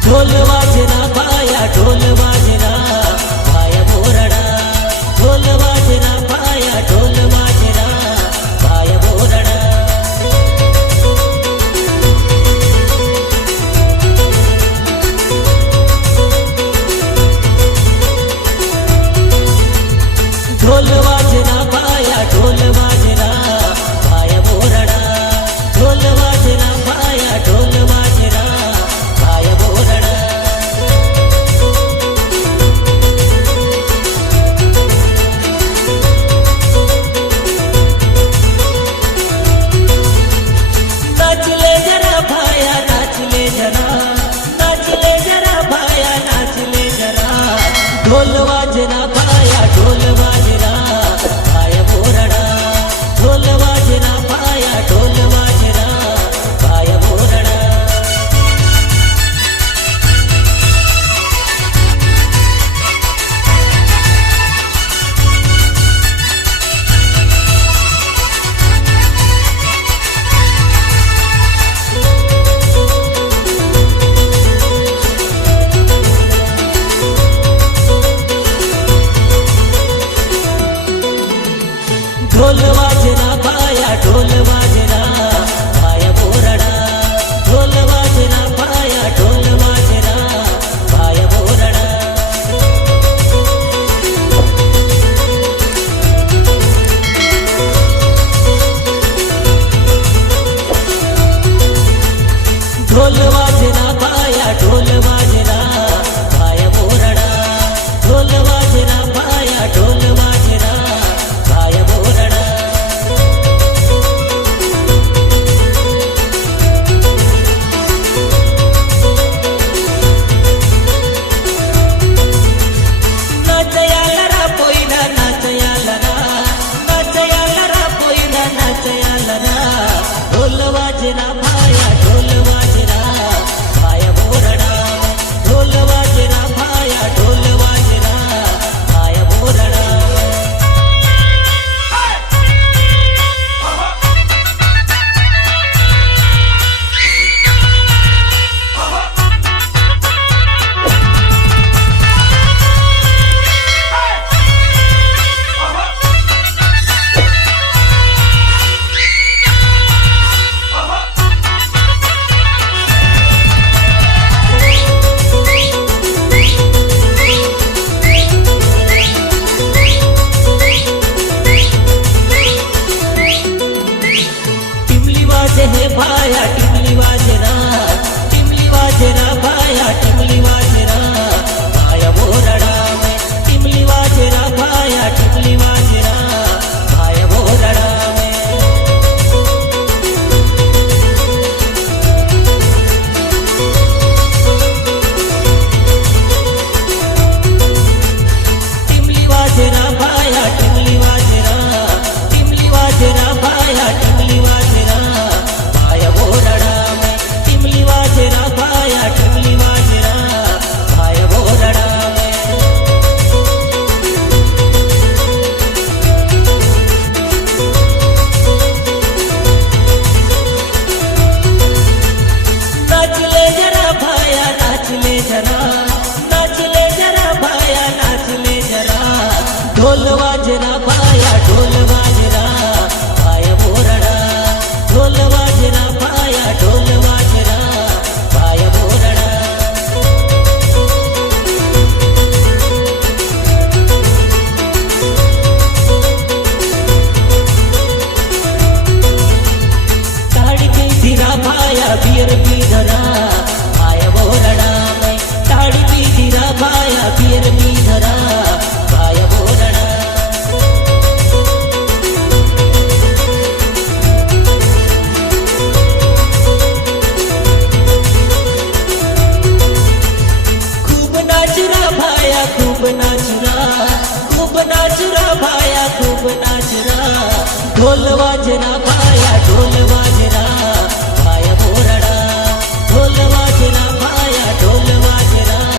ढोल वाजना पाया ढोल वाजना पाया बोरडा ढोल वाजना पाया ढोल वाजना पाया बोरडा ढोल वाजना पाया ढोल वाजना पाया बोरडा ढोल वाजना पाया ढोल वाजना पाया बोरडा नाचले जरा भाया नाचले जरा नाचले जरा भाया नाचले जरा ढोल वाजना पाया ढोल वाजना पाया बोरडा ढोल वाजना पाया ढोल वाजना पाया बोरडा ढोल वाजना पाया ढोल वाजना पाया बोरडा ढोल वाजना पाया ढोल वाजना पाया बोरडा ढोल वाजना पाया ढोल वाजना पाया बोरडा ढोल वाजना पाया ढोल वाजना पाया बोरडा नाचयाला रा पोईना नाचयाला रा नाचयाला रा पोईना नाचयाला रा ढोल वाजना पाया ढोल वाजना पाया बोरडा ढोल वाजना पाया ढोल वाजना पाया बोरडा टिमली वाजे हे भाया टिमली वाजना भाया टिमली वाजना भाया बोरडा में टिमली वाजना भाया टिमली वाजना भाया बोरडा में टिमली वाजना भाया टिमली वाजना भाया टिमली वाजना भाया बोरडा में टिमली वाजना भाया टिमली वाजना भाया बोरडा में नाचले जरा भाया नाचले जरा नाचले जरा भाया नाचले जरा ढोल वाजना पाया ढोल वाजना पाया बोरडा ढोल वाजना पाया ढोल वाजना पाया बोरडा ताड़ी पी धीरा भाया बियर पी धरा पाया बोरडा में ताड़ी पी धीरा भाया बियर पी धरा पाया बोरडा खूब नाचरा भाया खूब नाचरा भाया खूब नाचरा ढोल वाजना भाया ढोल वाजना